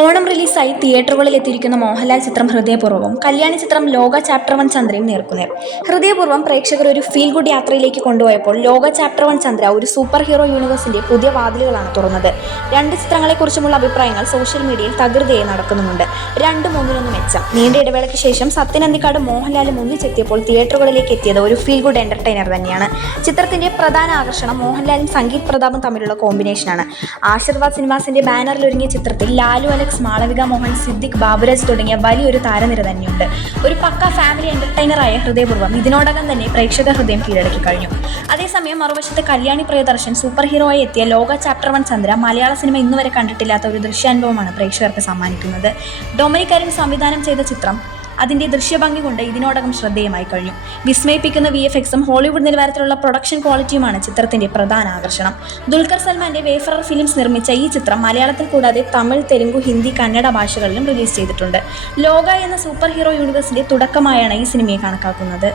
ഓണം റിലീസായി തിയേറ്ററുകളിൽ എത്തിയിരിക്കുന്ന മോഹൻലാൽ ചിത്രം ഹൃദയപൂർവ്വം, കല്യാണി ചിത്രം ലോക ചാപ്റ്റർ 1 ചന്ദ്രയും നേർക്കുനേർ. ഹൃദയപൂർവ്വം പ്രേക്ഷകർ ഒരു ഫീൽ ഗുഡ് യാത്രയിലേക്ക് കൊണ്ടുപോയപ്പോൾ ലോക ചാപ്റ്റർ 1 ചന്ദ്ര ഒരു സൂപ്പർ ഹീറോ യൂണിവേഴ്സിന്റെ പുതിയ വാതിലുകളാണ് തുറന്നത്. രണ്ട് ചിത്രങ്ങളെക്കുറിച്ചുമുള്ള അഭിപ്രായങ്ങൾ സോഷ്യൽ മീഡിയയിൽ തകൃതിയായി നടക്കുന്നുമുണ്ട്. രണ്ടും ഒന്നിനൊന്ന് മെച്ചം. നീണ്ട ഇടവേളയ്ക്ക് ശേഷം സത്യൻ അന്തിക്കാടും മോഹൻലാലും ഒന്നിച്ചെത്തിയപ്പോൾ തിയേറ്ററുകളിലേക്ക് എത്തിയത് ഒരു ഫീൽ ഗുഡ് എന്റർടൈനർ തന്നെയാണ്. ചിത്രത്തിന്റെ പ്രധാന ആകർഷണം മോഹൻലാലും സംഗീത് പ്രതാപും തമ്മിലുള്ള കോമ്പിനേഷനാണ്. ആശീർവാദ് സിനിമാസിന്റെ ബാനറിൽ ഒരുങ്ങിയ ചിത്രത്തിൽ ലാലു, അലക്സ്, മാളവിക മോഹൻ, സിദ്ദിഖ്, ബാബുരാജ് തുടങ്ങിയ വലിയൊരു താരനിര തന്നെയുണ്ട്. ഒരു പക്ക ഫാമിലി എന്റർടൈനറായ ഹൃദയപൂർവ്വം ഇതിനോടകം തന്നെ പ്രേക്ഷക ഹൃദയം കീഴടക്കി കഴിഞ്ഞു. അതേസമയം മറുവശത്ത് കല്യാണി പ്രിയദർശൻ സൂപ്പർ ഹീറോ ആയി എത്തിയ ലോക ചാപ്റ്റർ 1 ചന്ദ്ര മലയാള സിനിമ ഇന്നുവരെ കണ്ടിട്ടില്ലാത്ത ഒരു ദൃശ്യാനുഭവമാണ് പ്രേക്ഷകർക്ക് സമ്മാനിക്കുന്നത്. ഡൊമിനിക് അരുൺ സംവിധാനം ചെയ്ത ചിത്രം അതിന്റെ ദൃശ്യഭംഗി കൊണ്ട് ഇതിനോടകം ശ്രദ്ധേയമായി കഴിഞ്ഞു. വിസ്മയിപ്പിക്കുന്ന VFXും ഹോളിവുഡ് നിലവാരത്തിലുള്ള പ്രൊഡക്ഷൻ ക്വാളിറ്റിയുമാണ് ചിത്രത്തിന്റെ പ്രധാന ആകർഷണം. ദുൽഖർ സൽമാന്റെ വേഫറർ ഫിലിംസ് നിർമ്മിച്ച ഈ ചിത്രം മലയാളത്തിൽ കൂടാതെ തമിഴ്, തെലുങ്ക്, ഹിന്ദി, കന്നഡ ഭാഷകളിലും റിലീസ് ചെയ്തിട്ടുണ്ട്. ലോക എന്ന സൂപ്പർ ഹീറോ യൂണിവേഴ്സിന്റെ തുടക്കമായാണ് ഈ സിനിമയെ കണക്കാക്കുന്നത്.